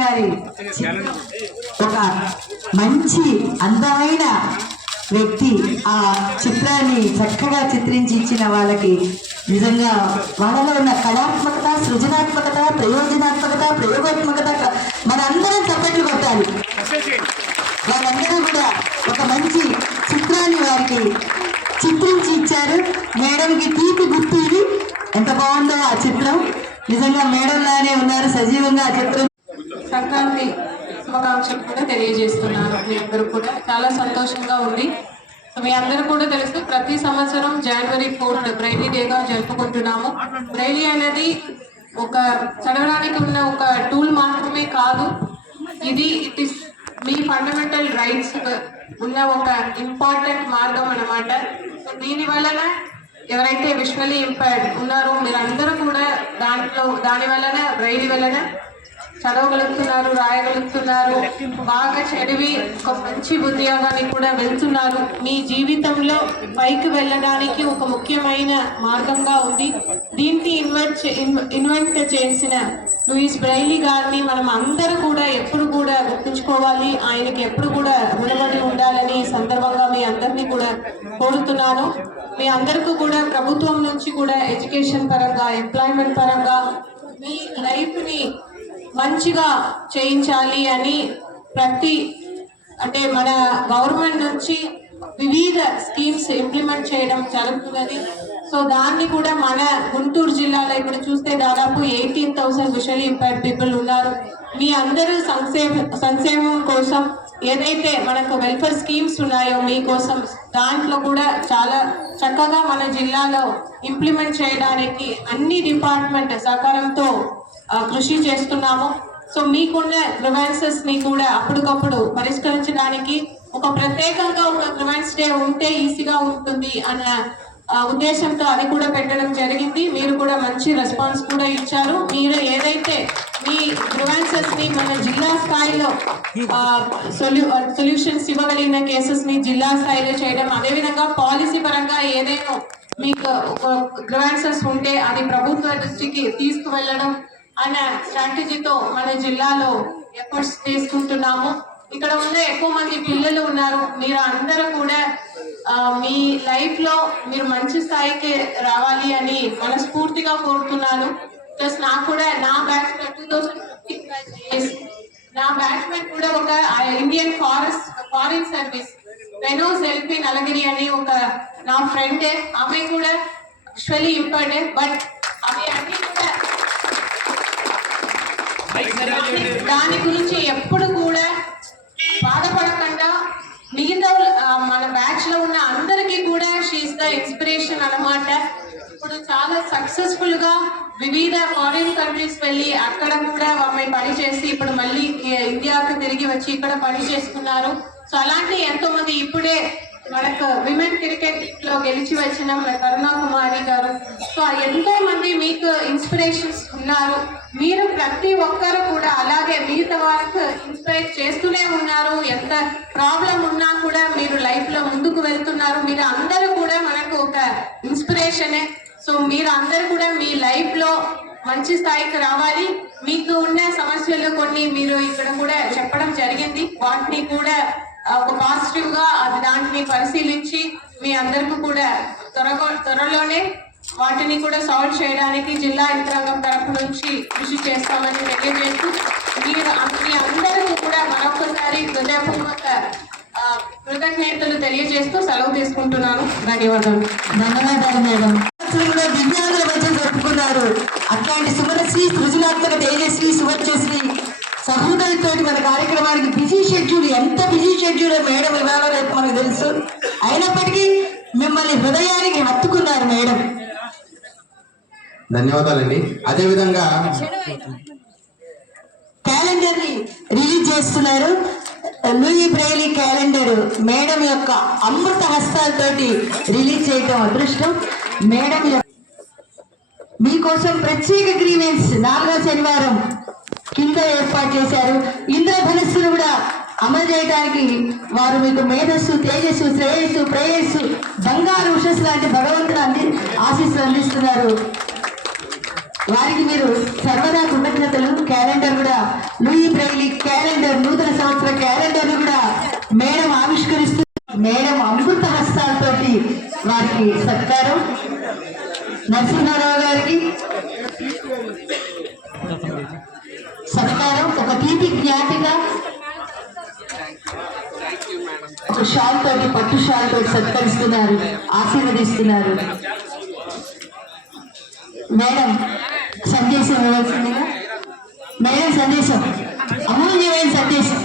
గారి ఒక మంచి అందమైన వ్యక్తి. ఆ చిత్రాన్ని చక్కగా చిత్రించి ఇచ్చిన వాళ్ళకి నిజంగా వాళ్ళలో ఉన్న కళాత్మకత సృజనాత్మకత ప్రయోజనాత్మకత ప్రయోగాత్మకత మనందరం చప్పట్లు కొట్టాలి. వాళ్ళందరూ కూడా ఒక మంచి చిత్రాన్ని వారికి చిత్రించి ఇచ్చారు. మేడంకి తీపి గుర్తు ఇది. ఎంత బాగుందో ఆ చిత్రం. నిజంగా మేడం లానే ఉన్నారు. సజీవంగా ఆ చిత్రం సంక్రాంతి శుభాకాంక్షలు కూడా తెలియజేస్తున్నాను. మీ అందరూ కూడా చాలా సంతోషంగా ఉంది. సో మీ అందరూ కూడా తెలుసు ప్రతి సంవత్సరం జనవరి ఫోర్త్ బ్రైలీ డేగా జరుపుకుంటున్నాము. బ్రైలీ అనేది ఒక చదవడానికి ఉన్న ఒక టూల్ మాత్రమే కాదు ఇది ఇట్ ఇస్ మీ ఫండమెంటల్ రైట్స్ ఉన్న ఒక ఇంపార్టెంట్ మార్గం అన్నమాట. సో దీని వలన ఎవరైతే విజువల్లీ ఇంపైర్డ్ ఉన్నారో మీరందరూ కూడా దాంట్లో దాని వలన బ్రైలీ వలన చదవగలుగుతున్నారు రాయగలుగుతున్నారు బాగా చదివి ఒక మంచి ఉద్యోగానికి కూడా వెళ్తున్నారు. మీ జీవితంలో పైకి వెళ్ళడానికి ఒక ముఖ్యమైన మార్గంగా ఉంది. దీనికి ఇన్వెంట్ ఇన్వెంట్ చేసిన లూయిస్ బ్రైలీ గారిని మనం అందరూ కూడా ఎప్పుడు కూడా గుర్తుంచుకోవాలి. ఆయనకి ఎప్పుడు కూడా రుణపడి ఉండాలని ఈ సందర్భంగా మీ అందరినీ కూడా కోరుతున్నాను. మీ అందరికీ కూడా ప్రభుత్వం నుంచి కూడా ఎడ్యుకేషన్ పరంగా ఎంప్లాయ్మెంట్ పరంగా మీ లైఫ్ని మంచిగా చేయించాలి అని ప్రతి అంటే మన గవర్నమెంట్ నుంచి వివిధ స్కీమ్స్ ఇంప్లిమెంట్ చేయడం జరుగుతున్నది. సో దాన్ని కూడా మన గుంటూరు జిల్లాలో ఇప్పుడు చూస్తే దాదాపు eighteen thousand visual impaired people ఉన్నారు. మీ అందరూ సంక్షేమ సంక్షేమం కోసం ఏదైతే మనకు వెల్ఫేర్ స్కీమ్స్ ఉన్నాయో మీకోసం దాంట్లో కూడా చాలా చక్కగా మన జిల్లాలో ఇంప్లిమెంట్ చేయడానికి అన్ని డిపార్ట్మెంట్ సహకారంతో కృషి చేస్తున్నాము. సో మీకున్న గ్రివెన్సెస్ని కూడా అప్పటికప్పుడు పరిష్కరించడానికి ఒక ప్రత్యేకంగా ఒక గ్రివెన్స్ డే ఉంటే ఈజీగా ఉంటుంది అన్న ఉద్దేశంతో అది కూడా పెట్టడం జరిగింది. మీరు కూడా మంచి రెస్పాన్స్ కూడా ఇచ్చారు. మీరు ఏదైతే మీ గ్రివెన్సెస్ని మన జిల్లా స్థాయిలో సొల్యూషన్స్ ఇవ్వగలిగిన కేసెస్ని జిల్లా స్థాయిలో చేయడం అదేవిధంగా పాలసీ పరంగా ఏదైనా మీకు గ్రివెన్సెస్ ఉంటే అది ప్రభుత్వ దృష్టికి తీసుకువెళ్ళడం అనే స్ట్రాటజీతో మన జిల్లాలో ఎఫర్ట్స్ తీసుకుంటున్నాము. ఇక్కడ ఉన్న ఎక్కువ మంది పిల్లలు ఉన్నారు. మీరు అందరూ కూడా మీ లైఫ్లో మీరు మంచి స్థాయికి రావాలి అని మనస్ఫూర్తిగా కోరుతున్నాను. ప్లస్ నాకు కూడా నా బ్యాచ్ టూ థౌసండ్ నా బ్యాట్స్మెన్ కూడా ఒక ఇండియన్ ఫారెస్ట్ ఫారిన్ సర్వీస్ రెనో సెల్ఫీ నలగిరి అని ఒక నా ఫ్రెండే ఆమె కూడా యాక్చువల్లీ ఇంపార్టెంట్. బట్ అవి అన్ని కూడా దాని గురించి ఎప్పుడు కూడా బాధపడకుండా. మిగతా మన బ్యాచ్లో ఉన్న అందరికీ కూడా షీఈస్ ద ఇన్స్పిరేషన్ అనమాట ఇప్పుడు చాలా సక్సెస్ఫుల్గా వివిధ ఫారిన్ కంట్రీస్ వెళ్ళి అక్కడ కూడా ఆమె పని చేసి ఇప్పుడు మళ్ళీ ఇండియాకు తిరిగి వచ్చి ఇక్కడ పని చేస్తున్నారు సో అలాంటి ఎంతో మంది ఇప్పుడే మనకు విమెన్ క్రికెట్లో గెలిచి వచ్చిన మన కరుణా కుమారి గారు. సో ఎంతో మంది మీకు ఇన్స్పిరేషన్స్ ఉన్నారు. మీరు ప్రతి ఒక్కరు కూడా అలాగే మిగతా వారికి ఇన్స్పైర్ చేస్తూనే ఉన్నారు. ఎంత ప్రాబ్లం ఉన్నా కూడా మీరు లైఫ్లో ముందుకు వెళ్తున్నారు. మీరు అందరూ కూడా మనకు ఒక ఇన్స్పిరేషనే సో మీరు అందరూ కూడా మీ లైఫ్లో మంచి స్థాయికి రావాలి. మీకు ఉన్న సమస్యలు కొన్ని మీరు ఇక్కడ కూడా చెప్పడం జరిగింది. వాటిని కూడా ఒక పాజిటివ్గా అది దాంట్ని పరిశీలించి మీ అందరికీ కూడా త్వరగా త్వరలోనే వాటిని కూడా సాల్వ్ చేయడానికి జిల్లా యంత్రాంగం తరపు నుంచి కృషి చేస్తామని తెలియజేస్తూ మీరు మీ అందరికీ కూడా మరొకసారి హృదయపూర్వక కృతజ్ఞతలు తెలియజేస్తూ సెలవు తీసుకుంటున్నాను. ధన్యవాదాలు. ధన్యవాదాలు మేడం. కూడా దివ్యాంగుల మధ్య జరుపుకున్నారు. అట్లాంటి సుమనశ్రీ సృజనాత్మక తేజస్వి సువర్చశ్రీ సహృదయతో మన కార్యక్రమానికి బిజీ షెడ్యూల్ ఎంత బిజీ షెడ్యూల్ మేడం ఇవాళ రేపు మనకు తెలుసు. అయినప్పటికీ మిమ్మల్ని హృదయానికి హత్తుకున్నారు మేడం. ధన్యవాదాలండి. అదేవిధంగా క్యాలెండర్ని రిలీజ్ చేస్తున్నారు లూయి బ్రైలీ క్యాలెండర్ మేడం యొక్క అమృత హస్తాలతోటి రిలీజ్ చేయడం అదృష్టం. మేడం మీకోసం ప్రత్యేక గ్రీవెన్స్ నాలుగో శనివారం ఏర్పాటు చేశారు ఇంద్రధనస్సును కూడా అమలు చేయడానికి వారు మీకు మేధస్సు తేజస్సు శ్రేయస్సు ప్రేయస్సు బంగారు ఉషస్సు లాంటి భగవంతుడు అంది ఆశీస్సులు అందిస్తున్నారు. వారికి మీరు సర్వదా కృతజ్ఞతలు. క్యాలెండర్ కూడా లూయి బ్రైలి క్యాలెండర్ నూతన సంవత్సర క్యాలెండర్ కూడా మేడం ఆవిష్కరిస్తూ మేడం అమృత హస్తాలతోటి వారికి సత్కారం. నరసింహారావు తీపి జ్ఞాపిక. ఒక షాల్ తోటి పట్టు షాల్ తోటి సత్కరిస్తున్నారు ఆశీర్వదిస్తున్నారు. మేడం సందేశం ఇవ్వాల్సిందిగా. మేడం సందేశం. అమూల్యమైన సందేశం.